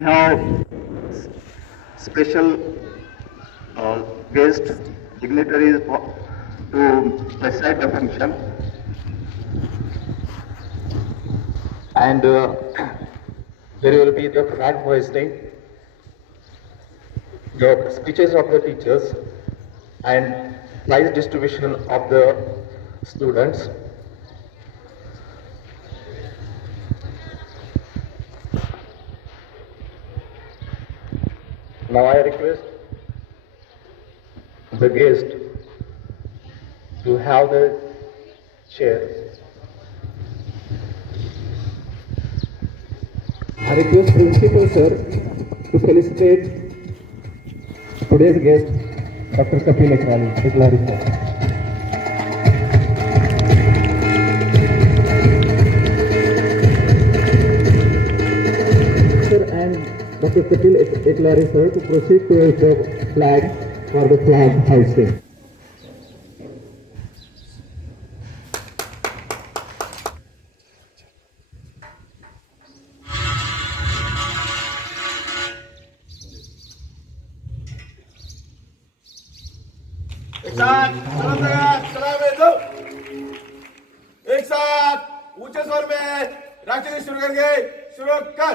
Have special guest dignitaries to preside the function, and there will be the flag hoisting, the speeches of the teachers, and prize distribution of the students. Now I request the guest to have the chair. I request Principal Sir to felicitate today's guest, Dr. Kapil Eklari sir. Sir and Dr. Kapil Eklari sir to proceed to the flag for the flag hoisting. एक साथ सलाम दो। एक साथ ऊंचे स्वर में राष्ट्रगीत शुरू करेंगे। शुरू कर।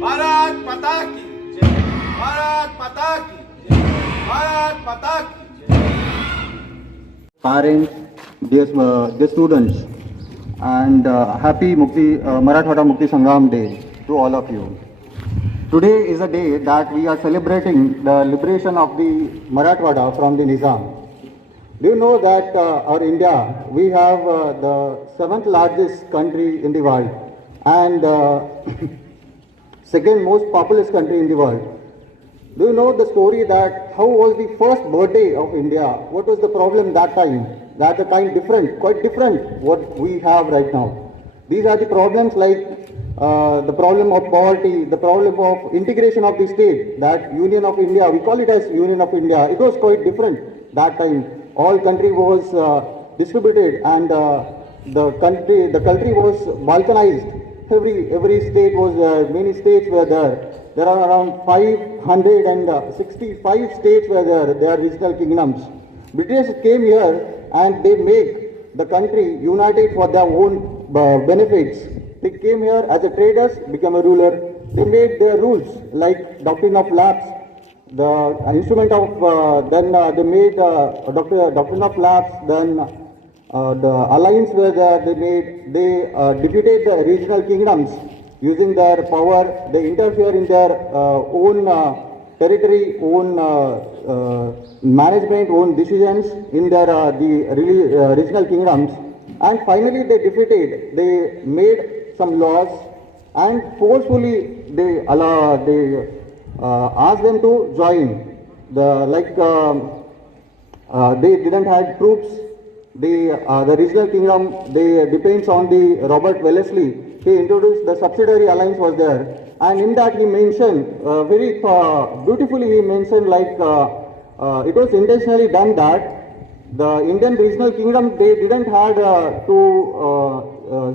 भारत माता की जय। भारत माता की जय। भारत माता की जय। parents, dear students, and happy Marathwada Mukti Sangram Day to all of you. Today is a day that we are celebrating the liberation of the Marathwada from the Nizam. Do you know that our India, we have the 7th largest country in the world and second most populous country in the world. Do you know the story that how was the first birthday of India? What was the problem that time? That a kind different, quite different what we have right now. These are the problems like the problem of poverty, the problem of integration of the state, that Union of India, we call it as Union of India. It was quite different that time. All country was distributed and the country was balkanized. Every state was many states were there. There are around 565 states were there. They are regional kingdoms. British came here and they make the country united for their own benefits. They came here as a traders, become a ruler. They made their rules like doctrine of lapse. The instrument of then they made doctrine of lapse. Then the alliance where they made, they defeated the regional kingdoms using their power. They interfere in their own territory, own management, own decisions in their the regional kingdoms. And finally they defeated. They made some laws and forcefully they asked them to join. They didn't have troops. The regional kingdom, they depends on the Robert Wellesley. He introduced the subsidiary alliance was there, and in that he mentioned very beautifully. He mentioned like it was intentionally done that the Indian regional kingdom, they didn't have to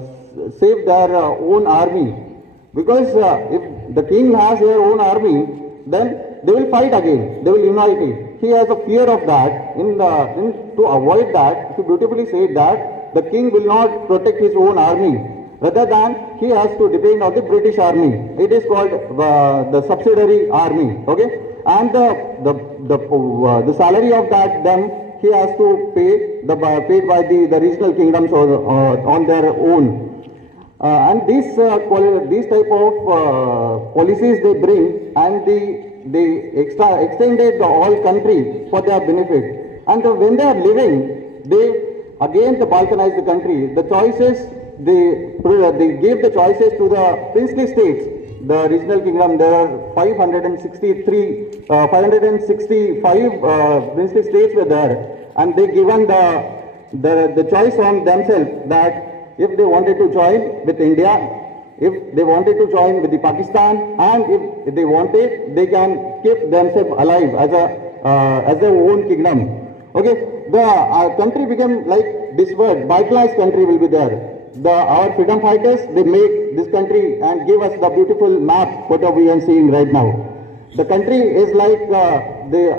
save their own army, because if the king has their own army, then they will fight again. They will unite it. He has a fear of that. To avoid that, he beautifully said that the king will not protect his own army. Rather than he has to depend on the British army. It is called the subsidiary army. Okay, and the salary of that then he has to pay paid by the regional kingdoms on their own. And these type of policies they bring, and they extended the whole country for their benefit. And when they are living, they again to balkanize the country. The choices, they gave the choices to the princely states, the regional kingdom. There are 565 princely states were there, and they given the choice on themselves that if they wanted to join with India, if they wanted to join with the Pakistan, and if they wanted, they can keep themselves alive as their own kingdom. Okay, the country became like this word, balkanized country will be there. Our freedom fighters, they make this country and give us the beautiful map, what we are seeing right now. The country is like the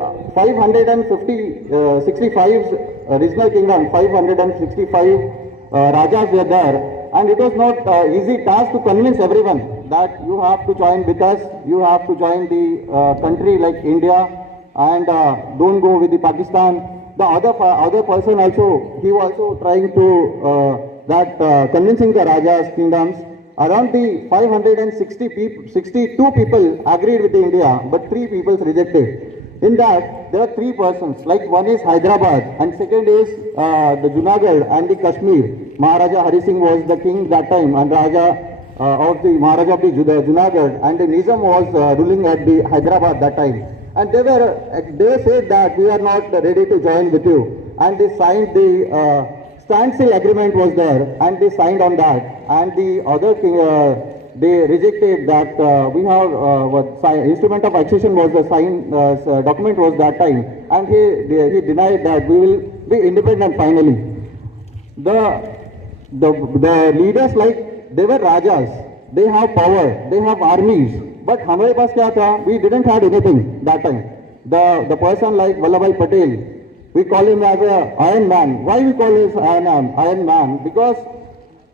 65 regional kingdom, 565 Rajas were there, and it was not easy task to convince everyone that you have to join with us, you have to join the country like India, and don't go with the Pakistan. The other person also, he was also trying to convincing the Rajas kingdoms. Around the 62 people agreed with the India, but 3 people rejected. In that, there are 3 persons, like one is Hyderabad, and second is the Junagadh and the Kashmir. Maharaja Hari Singh was the king that time, and Raja of the Maharaja of the Junagadh, and the Nizam was ruling at the Hyderabad that time. And they said that we are not ready to join with you, and they signed the standstill agreement was there, and they signed on that. And the other king, they rejected that. We have instrument of accession was the signed document was that time, and he denied that we will be independent finally. The leaders, like they were Rajas, they have power, they have armies, but हमारे पास क्या था? We didn't have anything that time. The person like Vallabhbhai Patel, we call him as a Iron Man. Why we call him Iron Man? Because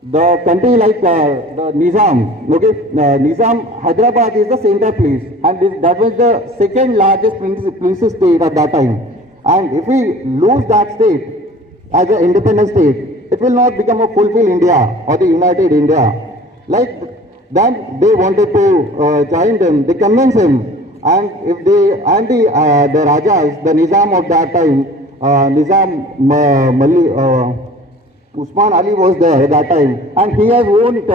the country like the Nizam, okay, Nizam, Hyderabad is the center place, and that was the second largest princely state at that time. And if we lose that state as an independent state, it will not become a fulfilled India or the united India. Like then they wanted to join them, they convinced him, and if they and the Rajas, the Nizam of that time, Usman Ali was there at that time, and he has owned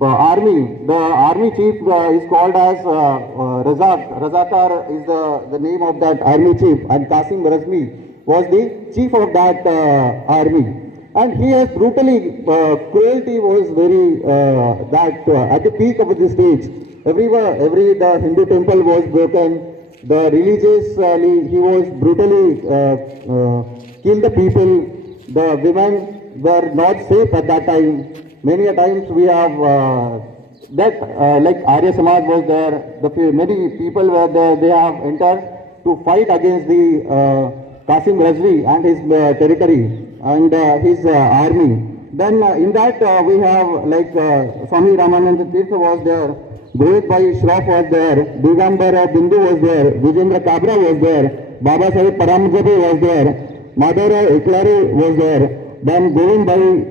army. The army chief is called as Razak. Razakar is the name of that army chief, and Qasim Razmi was the chief of that army. And he has brutally, cruelty was very, at the peak of the stage. The Hindu temple was broken. The religiously, he was brutally killed the people. The women were not safe at that time. Many a times we have like Arya Samaj was there. Many people were there. They have entered to fight against the Qasim Razvi and his territory and his army. Then in that we have like Swami Ramananda Tirtha was there, Govind Bhai Shroff was there, Digambar Bindu was there, Vijendra Kabra was there, Baba Sahib Paramjabe was there, Madara Eklare was there, then Govind Bhai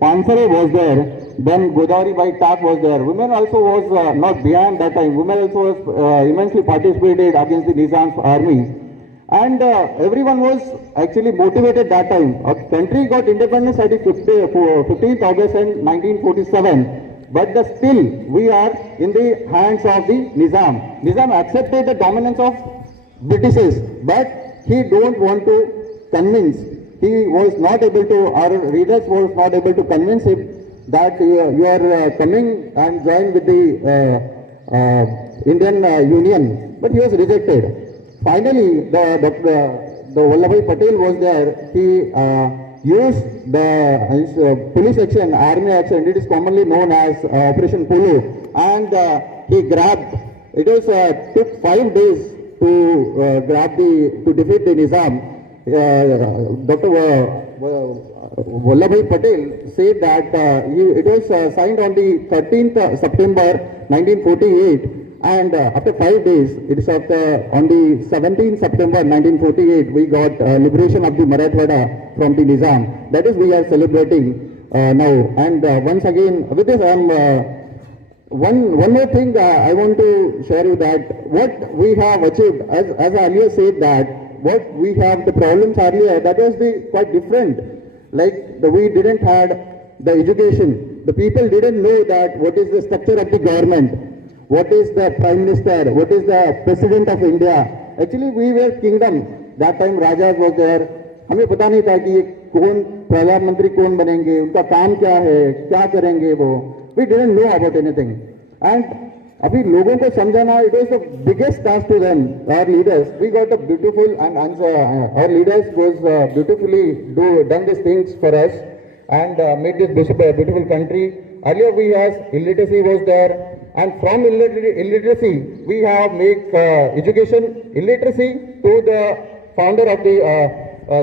Pansare was there, then Godavari Bhai Tak was there. Women also was not behind that time. Women also was immensely participated against the Nizam's army. And everyone was actually motivated that time. Our country got independence at the 15th August 1947. But still, we are in the hands of the Nizam. Nizam accepted the dominance of Britishers, but he don't want to convince. He was not able to, our readers was not able to convince him that you are coming and join with the Indian Union. But he was rejected. Finally, the Vallabhbhai Patel was there. He used the police action, army action. It is commonly known as Operation Polo, and he grabbed. It was took 5 days to defeat the Nizam. Dr. Vallabhbhai Patel said that it was signed on the 13th September 1948. And after 5 days, it is on the 17th September 1948, we got liberation of the Marathwada from the Nizam. That is we are celebrating. now. And once again, with this, one more thing I want to share you that what we have achieved, as I earlier said that what we have the problems earlier, that was the quite different. Like we didn't had the education, the people didn't know that what is the structure of the government, what is the prime minister, what is the president of India. Actually we were kingdom, that time Rajas was there. हमें पता नहीं था कि ये कौन प्रधानमंत्री कौन बनेंगे, उनका काम क्या है, क्या करेंगे वो. We didn't know about anything. And अभी लोगों को समझाना, it was the biggest task to them, our leaders. We got a beautiful and our leaders was beautifully done these things for us and made this beautiful country. Earlier we had illiteracy was there, and from illiteracy we have make education illiteracy to the founder of the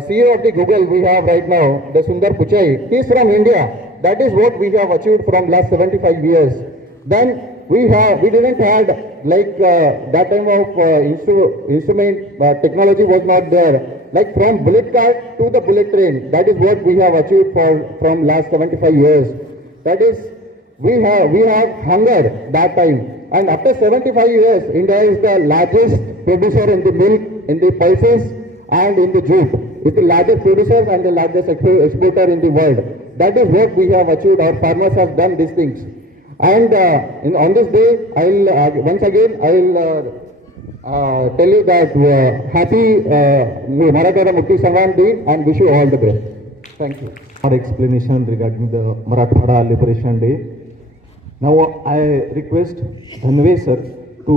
CEO of the Google we have right now, the Sundar Pichai. He is from India. That is what we have achieved from last 75 years. Then we didn't had like that time of instrument technology was not there. Like from bullet cart to the bullet train. That is what we have achieved from last 75 years. That is we have hunger that time. And after 75 years, India is the largest producer in the milk, in the pulses, and in the jute. It's the largest producer and the largest exporter in the world. That is what we have achieved. Our farmers have done these things. And on this day, once again tell you that happy Marathwada Mukti Sangram Day and wish you all the best. Thank you. Our explanation regarding the Marathwada Liberation Day. Now I request Dhanve sir to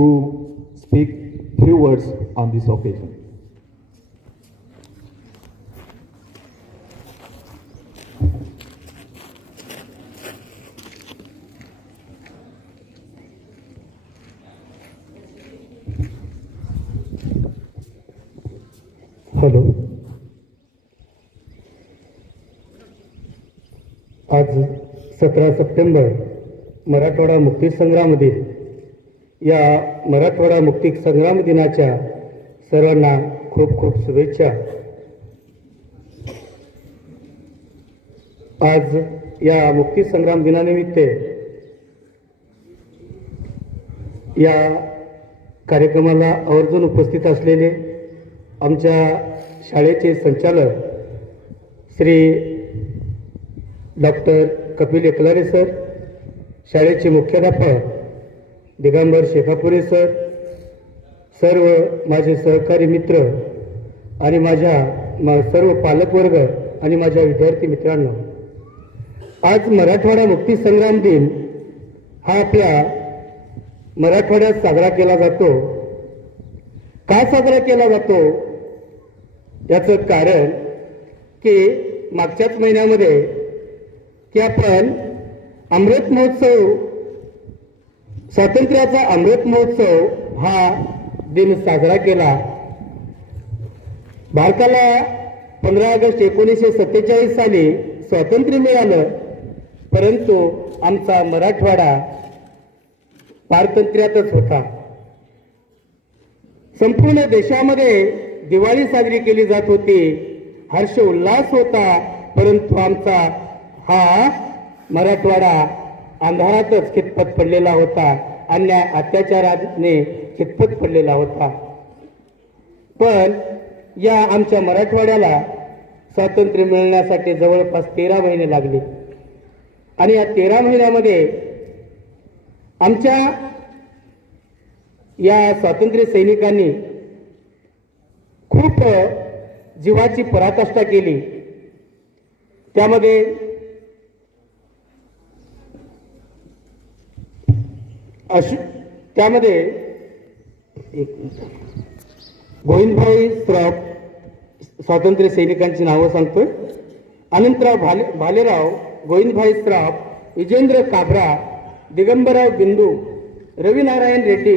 speak few words on this occasion. Hello. आज 17 September Marathwada मुक्ती संग्राम दिन. या मराठवाडा मुक्ती संग्राम दिनाच्या सर्वांना खूप खूप शुभेच्छा. आज या मुक्ती संग्राम दिनानिमित्त या कार्यक्रमाला आवर्जून उपस्थित असलेले आमच्या शाळेचे संचालक श्री डॉक्टर कपिल एकलारे सर, शाळेचे मुख्याध्यापक दिगंबर शेखापुरे सर, सर्व माझे सहकारी मित्र आणि माझ्या सर्व पालकवर्ग आणि माझ्या विद्यार्थी मित्रांनो, आज मराठवाडा मुक्ती संग्राम दिन हा आपल्या मराठवाड्यात साजरा केला जातो. का साजरा केला जातो याचं कारण की मागच्याच महिन्यामध्ये की आपण अमृत महोत्सव, स्वातंत्र्याचा अमृत महोत्सव हा दिन साजरा केला. भारताला 15 ऑगस्ट 1947 साली स्वातंत्र्य मिळालं, परंतु आमचा मराठवाडा पारतंत्र्यातच होता. संपूर्ण देशामध्ये दिवाळी साजरी केली जात होती, हर्ष उल्हास होता, परंतु आमचा हा मराठवाडा अंधारातच खितपत पडलेला होता, अन्याय अत्याचाराने खितपत पडलेला होता. पण या आमच्या मराठवाड्याला स्वातंत्र्य मिळण्यासाठी जवळपास 13 महिने लागले आणि या 13 महिन्यामध्ये आमच्या या स्वातंत्र्य सैनिकांनी खूप जीवाची पराकाष्ठा केली. त्यामध्ये गोविंदभाई श्रॉफ स्वातंत्र्य सैनिकांची नावं सांगतोय. अनंतराव भालेराव, गोविंदभाई श्रॉफ, विजेंद्र काबरा, दिगंबरराव बिंदू, रविनारायण रेड्डी,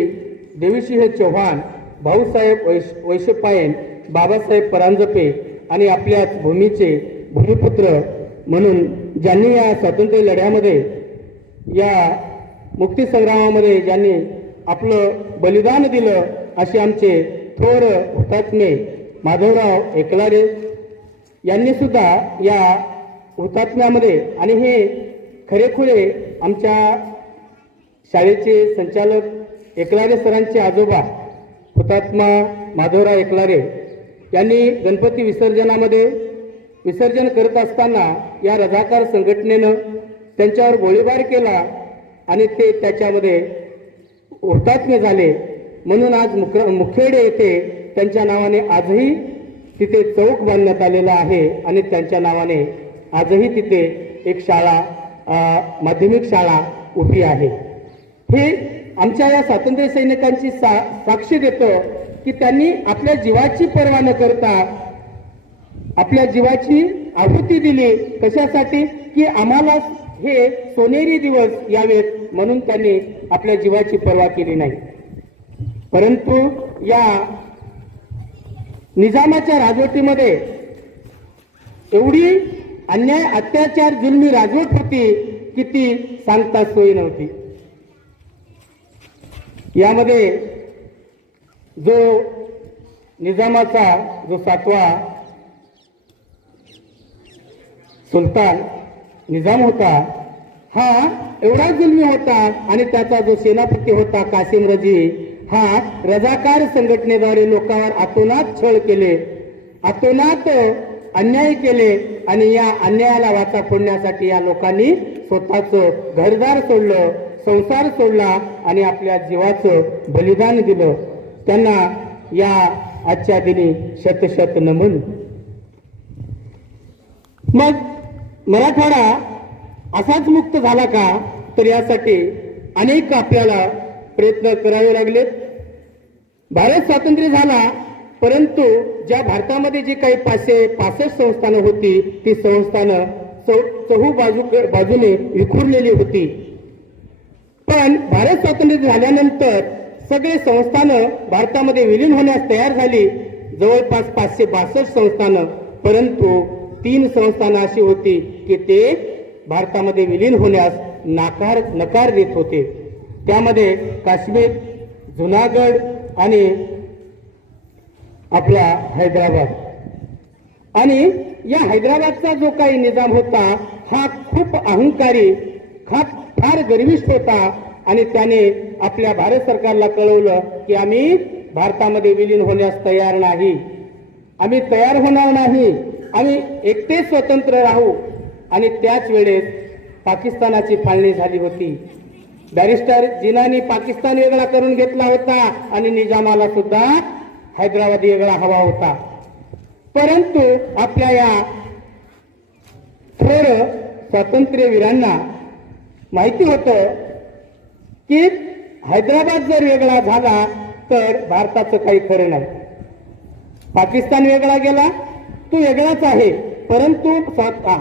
देवीसिंह चौहान, भाऊसाहेब वैशेपायन, बाबासाहेब परांजपे आणि आपल्याच भूमीचे भूमिपुत्र म्हणून ज्यांनी या स्वातंत्र्य लढ्यामध्ये, या मुक्ती संग्रामामध्ये ज्यांनी आपलं बलिदान दिलं, असे आमचे थोर हुतात्मे माधवराव एकलारे यांनी सुद्धा या हुतात्म्यामध्ये, आणि हे खरेखुरे आमच्या शाळेचे संचालक एकलारे सरांचे आजोबा हुतात्मा माधवराव एकलारे यांनी गणपती विसर्जन करत असताना या रजाकार संघटनेनं त्यांच्यावर गोळीबार केला आणि ते त्याच्यामध्ये हुतात्मे झाले. म्हणून आज मुखेडे येथे त्यांच्या नावाने आजही तिथे चौक बांधण्यात आलेला आहे आणि त्यांच्या नावाने आजही तिथे एक शाळा, माध्यमिक शाळा उभी आहे. हे आमच्या या स्वातंत्र्य सैनिकांची साक्ष देतं की त्यांनी आपल्या जीवाची पर्वा न करता आपल्या जीवाची आहुती दिली. कशासाठी? की आम्हाला हे सोनेरी दिवस यावेत म्हणून त्यांनी आपल्या जीवाची पर्वा केली नाही. परंतु या निजामाच्या राजवटीमध्ये एवढी अन्याय, अत्याचार, जुलमी राजवट होती की ती सांगता सोयी नव्हती. यामध्ये जो निजामाचा जो 7वा सुलतान निजाम होता, हा एवढा जुलमी होता आणि त्याचा जो सेनापती होता कासिम रजी, हा रजाकार संघटनेद्वारे लोकांवर आतोनात छळ केले, आतोनात अन्याय केले आणि या अन्यायाला वाचा फोडण्यासाठी या लोकांनी स्वतःचं घरदार सोडलं, संसार सोडला आणि आपल्या जीवाचं बलिदान दिलं. त्यांना या आजच्या दिनी शतशत नमन. मग मराठवाडा असाच मुक्त झाला का? तर यासाठी अनेक आपल्याला प्रयत्न करावे लागलेत. भारत स्वातंत्र्य झाला, परंतु ज्या भारतामध्ये जी काही 565 संस्थानं होती ती संस्थानं बाजूने विखुरलेली होती. पण भारत स्वातंत्र्य झाल्यानंतर सगळे संस्थानं भारतामध्ये विलीन होण्यास तयार झाली, जवळपास 562 संस्थानं. परंतु 3 संस्थानं अशी होती की ते भारतामध्ये विलीन होण्यास नकार देत होते. त्यामध्ये काश्मीर, जुनागड आणि आपला हैदराबाद. आणि या हैदराबादचा जो काही निजाम होता हा खूप अहंकारी, फार गर्विष्ठ होता आणि त्याने आपल्या भारत सरकारला कळवलं की आम्ही भारतामध्ये विलीन होण्यास तयार नाही, आम्ही तयार होणार नाही, आम्ही एकटे स्वतंत्र राहू. आणि त्याच वेळेस पाकिस्तानाची फाळणी झाली होती. बॅरिस्टर जिनानी पाकिस्तान वेगळा करून घेतला होता आणि निजामाला सुद्धा हैदराबाद वेगळा हवा होता. परंतु आपल्या या थोर स्वातंत्र्यवीरांना माहिती होतं की हैदराबाद जर वेगळा झाला तर भारताचं काही खरं नाही. पाकिस्तान वेगळा गेला, तो वेगळाच आहे, परंतु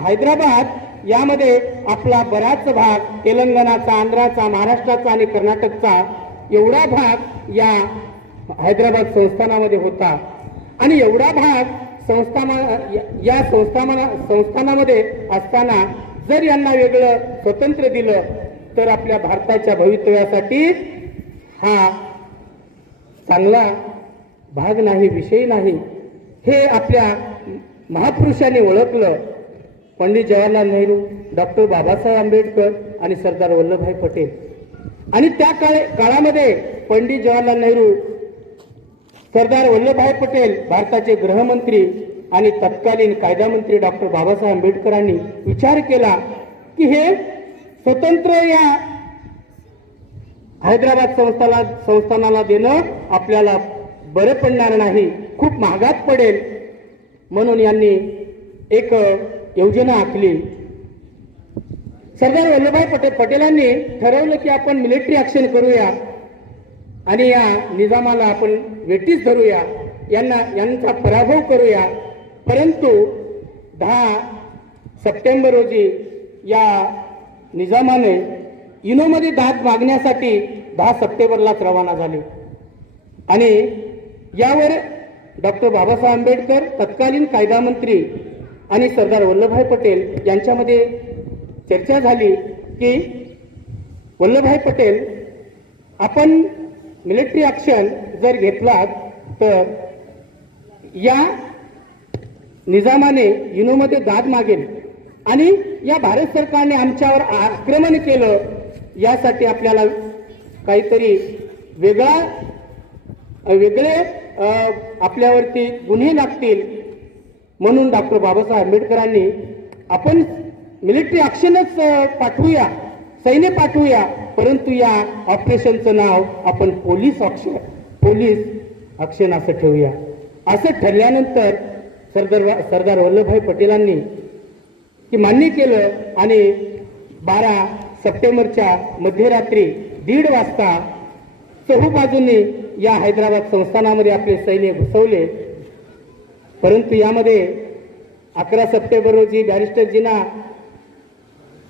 हैदराबाद यामध्ये आपला बराच भाग, तेलंगणाचा, आंध्राचा, महाराष्ट्राचा आणि कर्नाटकचा एवढा भाग या हैदराबाद संस्थानामध्ये होता. आणि एवढा भाग या संस्थानामध्ये असताना जर यांना वेगळं स्वतंत्र दिलं तर आपल्या भारताच्या भवितव्यासाठी हा चांगला भाग नाही, विषय नाही. हे आपल्या महापुरुषांनी ओळखलं. पंडित जवाहरलाल नेहरू, डॉक्टर बाबासाहेब आंबेडकर आणि सरदार वल्लभभाई पटेल. आणि त्या काळामध्ये पंडित जवाहरलाल नेहरू, सरदार वल्लभभाई पटेल भारताचे गृहमंत्री आणि तत्कालीन कायदा मंत्री डॉक्टर बाबासाहेब आंबेडकरांनी विचार केला की हे स्वतंत्र या हैदराबाद संस्थानाला देणं आपल्याला बरं पडणार नाही, खूप महागात पडेल. म्हणून यांनी एक योजना आखली. सरदार वल्लभभाई पटेलांनी ठरवलं की आपण मिलिटरी ऍक्शन करूया आणि या निजामाला आपण वेठीस धरूया, यांचा पराभव करूया. परंतु 10 सप्टेंबर रोजी या निजामाने युनोमध्ये दाद मागण्यासाठी 10 सप्टेंबरलाच रवाना झाले. आणि यावर डॉक्टर बाबासाहेब आंबेडकर, तत्कालीन कायदा मंत्री आणि सरदार वल्लभभाई पटेल यांच्यामध्ये चर्चा झाली की वल्लभभाई पटेल, आपण मिलिटरी ऍक्शन जर घेतलात तर या निजामाने युनोमध्ये दाद मागेल आणि या भारत सरकारने आमच्यावर आक्रमण केलं, यासाठी आपल्याला काहीतरी वेगळे आपल्यावरती गुन्हे लागतील, म्हणून डॉक्टर बाबासाहेब आंबेडकरांनी आपण मिलिटरी ॲक्शनच पाठवूया, सैन्य पाठवूया, परंतु या ऑपरेशनचं नाव आपण पोलीस ॲक्शन असं ठेवूया. असं ठरल्यानंतर सरदार वल्लभभाई पटेलांनी की मान्य केलं आणि 12 सप्टेंबरच्या मध्यरात्री 1:30 वाजता चहूबाजूंनी या हैदराबाद संस्थानामध्ये आपले सैन्य घुसवले. परंतु यामध्ये 11 सप्टेंबर रोजी बॅरिस्टर जिना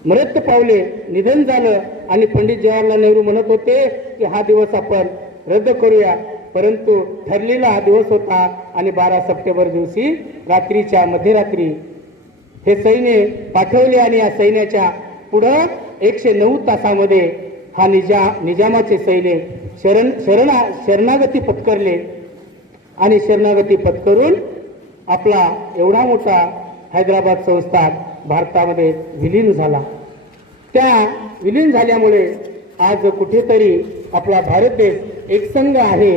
मृत्यू पावले, निधन झालं आणि पंडित जवाहरलाल नेहरू म्हणत होते की हा दिवस आपण रद्द करूया, परंतु ठरलेला हा दिवस होता आणि 12 सप्टेंबर दिवशी रात्रीच्या मध्यरात्री हे सैन्य पाठवले आणि या सैन्याच्या पुढं 109 तासामध्ये हा निजामाचे सैन्य शरणागती पत्करले आणि शरणागती पत्करून आपला एवढा मोठा हैदराबाद संस्थान भारतामध्ये विलीन झाला. त्या विलीन झाल्यामुळे आज कुठेतरी आपला भारत देश एकसंघ आहे.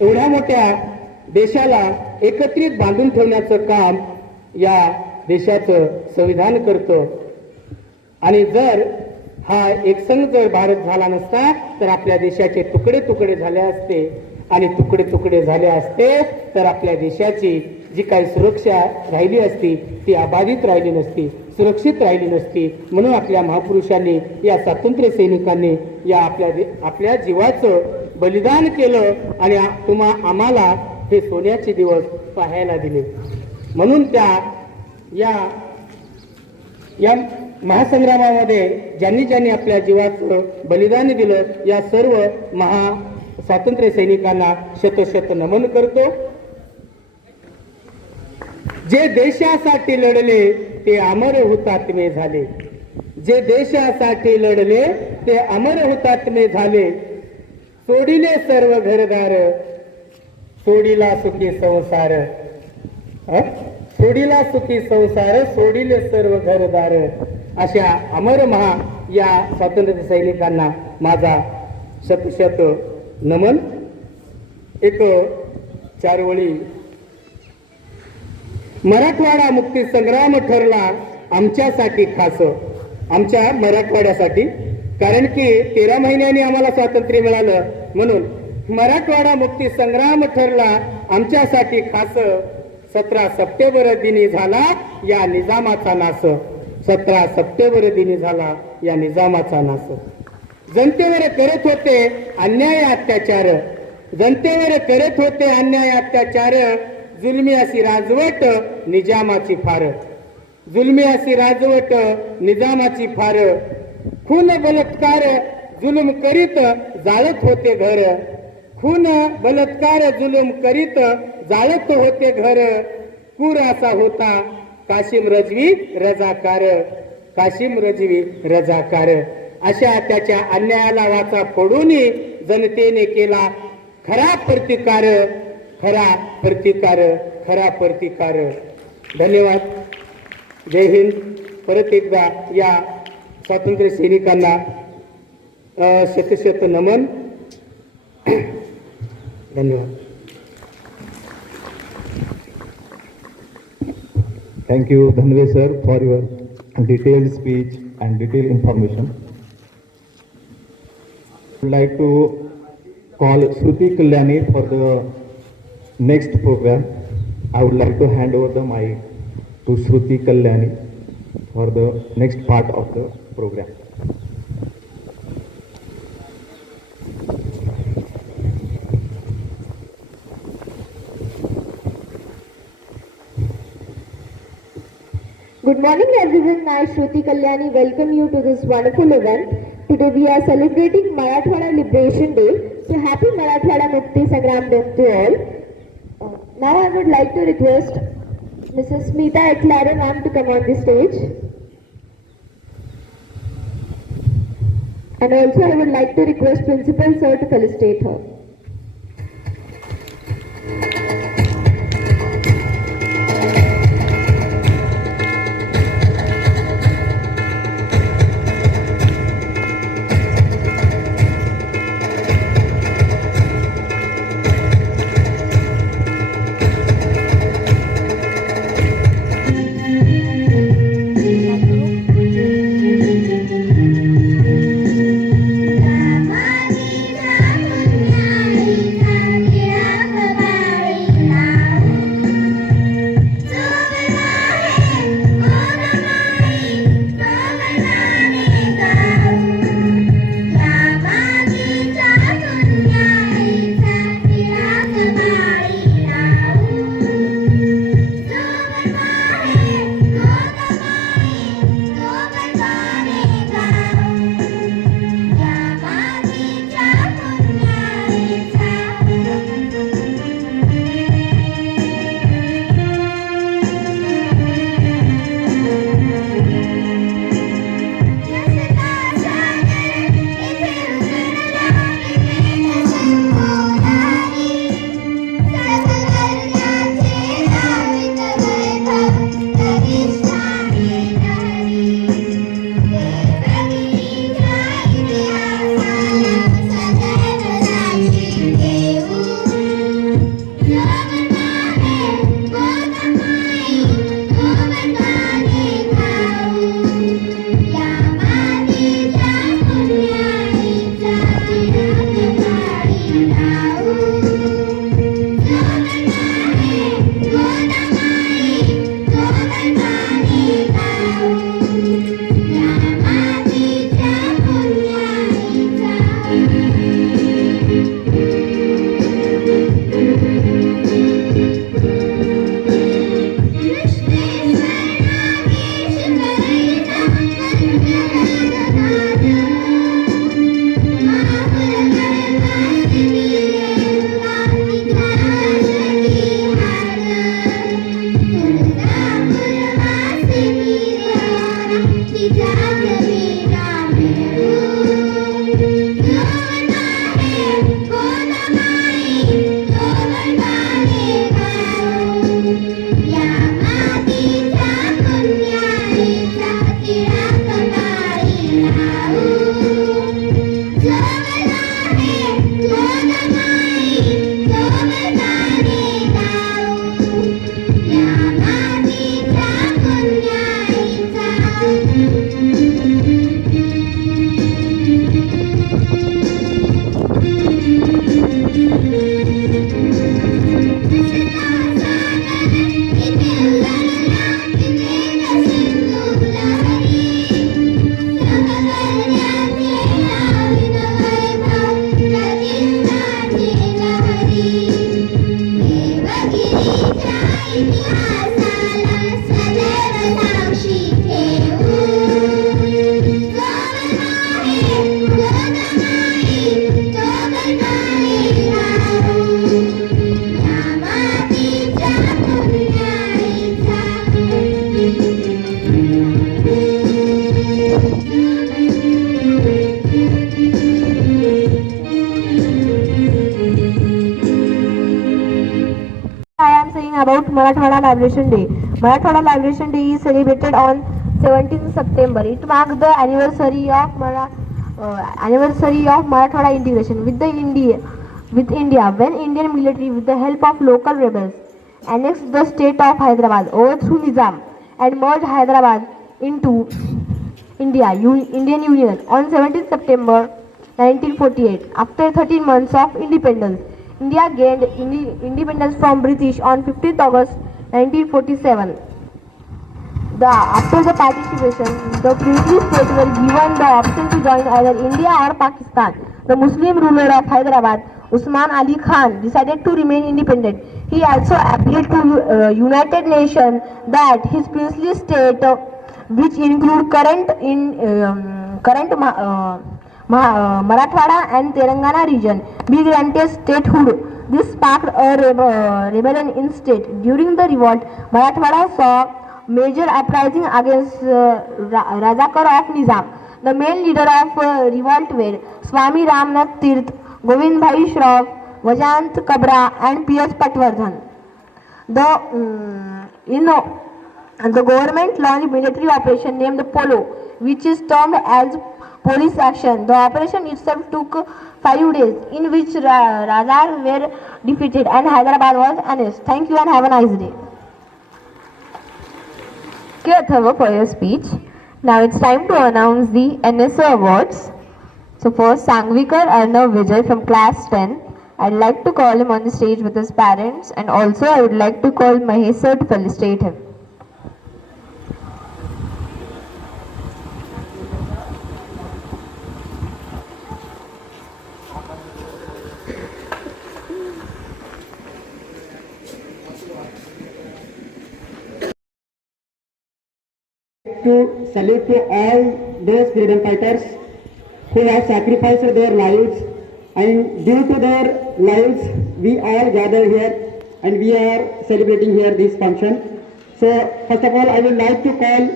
एवढ्या मोठ्या देशाला एकत्रित बांधून ठेवण्याचं काम या देशाचं संविधान करतं आणि जर हा एकसंघ जर भारत झाला नसता तर आपल्या देशाचे तुकडे तुकडे झाले असते आणि तुकडे तुकडे झाले असते तर आपल्या देशाची जी काही सुरक्षा राहिली असती ती अबाधित राहिली नसती, सुरक्षित राहिली नसती. म्हणून आपल्या महापुरुषांनी, या स्वातंत्र्य सैनिकांनी या आपल्या जीवाचं बलिदान केलं आणि आम्हाला हे सोन्याचे दिवस पाहायला दिले. म्हणून या महासंग्रामामध्ये ज्यांनी आपल्या जीवाचं बलिदान दिलं या सर्व स्वातंत्र्य सैनिकांना शतशत नमन करतो. जे देशासाठी लढले ते अमर हुतात्मे झाले, जे देशासाठी लढले ते अमर हुतात्मे झाले. सोडिले सर्व घरदार, सोडिला सुखी संसार, सोडिला सुखी संसार, सोडिले सर्व घरदार. अशा अमर या स्वातंत्र्य सैनिकांना माझा शतशत नमन. एक 4 ओळी. मराठवाडा मुक्ती संग्राम ठरला आमच्यासाठी खास, आमच्या मराठवाड्यासाठी, कारण की 13 महिन्यांनी आम्हाला स्वातंत्र्य मिळालं, म्हणून मराठवाडा मुक्ती संग्राम ठरला आमच्यासाठी खास. 17 सप्टेंबर दिनी झाला या निजामाचा नाश, 17 सप्टेंबर दिनी झाला या निजामाचा नाश. जनतेवर करत होते अन्याय अत्याचार, जनतेवर करत होते अन्याय अत्याचार. जुलमी अशी राजवट निजामाची फार, जुलमी अशी राजवट निजामाची फार. खून बलात्कार जुलूम करीत जाळत होते घर, खून बलात्कार जुलूम करीत जाळत होते घर. क्रूर असा होता काशिम रजवी रजाकार, काशिम रजवी रजाकार. अशा त्याच्या अन्यायाला वाचा फोडून जनतेने केला खरा प्रतिकार, खरा प्रतिकार, खरा प्रतिकार. धन्यवाद. जय हिंद. परत एकदा या स्वातंत्र्य सैनिकांना शतशत नमन. धन्यवाद. Thank you, Dhanve sir, for your detailed speech and detailed information. I would like to call Shruti Kalyani for the next program. I would like to hand over the mic to Shruti Kalyani for the next part of the program. Good morning everyone, I Shruti Kalyani welcome you to this wonderful event. Today we are celebrating Marathwada Liberation Day. So happy Marathwada Mukti Sangram Day to all. Now I would like to request Mrs. Smita Eklare ma'am to come on the stage. And also I would like to request Principal sir to felicitate her. Marathwada Liberation Day. Marathwada Liberation Day is celebrated on 17th September. It marks the anniversary of Marathwada integration with India, when Indian military, with the help of local rebels, annexed the state of Hyderabad, overthrew Nizam, and merged Hyderabad into Indian Union on 17th September 1948. After 13 months of independence, India gained independence from British on 15th August 1947. After the partition, the princely state were given the option to join either India or Pakistan. The Muslim ruler of Hyderabad, Usman Ali Khan, decided to remain independent. He also appealed to United Nations that his princely state, which include current Marathwada and Telangana region, be granted statehood. This sparked a rebellion in state. During the revolt, Marathwada saw major uprising against Rajakar of Nizam. The main leader of revolt were Swami Ramnath Tirth, Govind Bhai Shroff, Vajant Kabra and P.S. Patwardhan. The government launched military operation named Polo, which is termed as police action. The operation itself took 5 days, in which Rajas were defeated and Hyderabad was annexed. Thank you and have a nice day. Thank you, Athava, for your speech. Now it's time to announce the NSO awards. So first, Sangvikar Arnav Vijay from class 10. I'd like to call him on the stage with his parents, and also I would like to call Mahesh sir to felicitate him. To salute to all those freedom fighters who have sacrificed their lives, and due to their lives we all gather here and we are celebrating here this function. So first of all I would like to call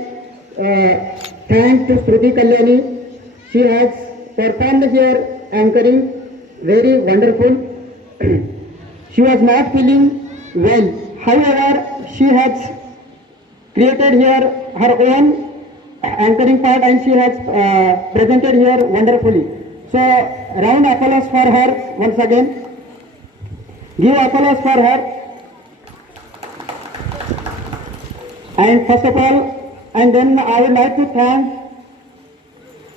thank to Shruti Kalyani. She has performed here anchoring very wonderful. She was not feeling well, however she has created here her own anchoring part and she has presented here wonderfully. So round applause for her once again. Give applause for her. And first of all, and then I would like to thank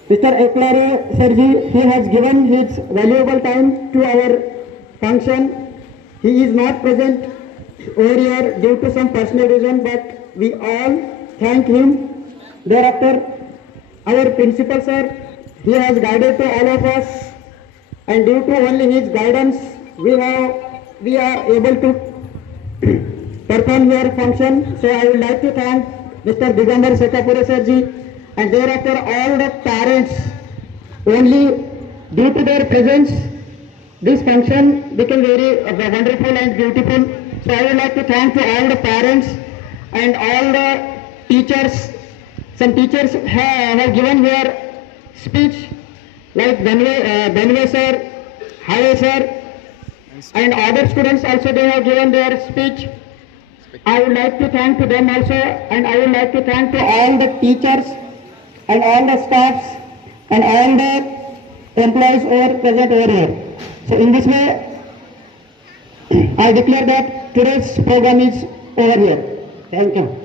Mr. Eklare Serji. He has given his valuable time to our function. He is not present over here due to some personal reason, but we all thank him. Thereafter, our principal sir, he has guided to all of us, and due to only his guidance, we are able to perform your function. So I would like to thank Mr. Digambar Sekapure Sirji, and thereafter all the parents. Only due to their presence, this function became very wonderful and beautiful. So I would like to thank to all the parents and all the teachers. Some teachers have given here speech, like Benwe sir, Haye sir, and other students also they have given their speech. I would like to thank to them also, and I would like to thank to all the teachers and all the staffs and all the employees who are present over here. So in this way, I declare that today's program is over here. Thank you.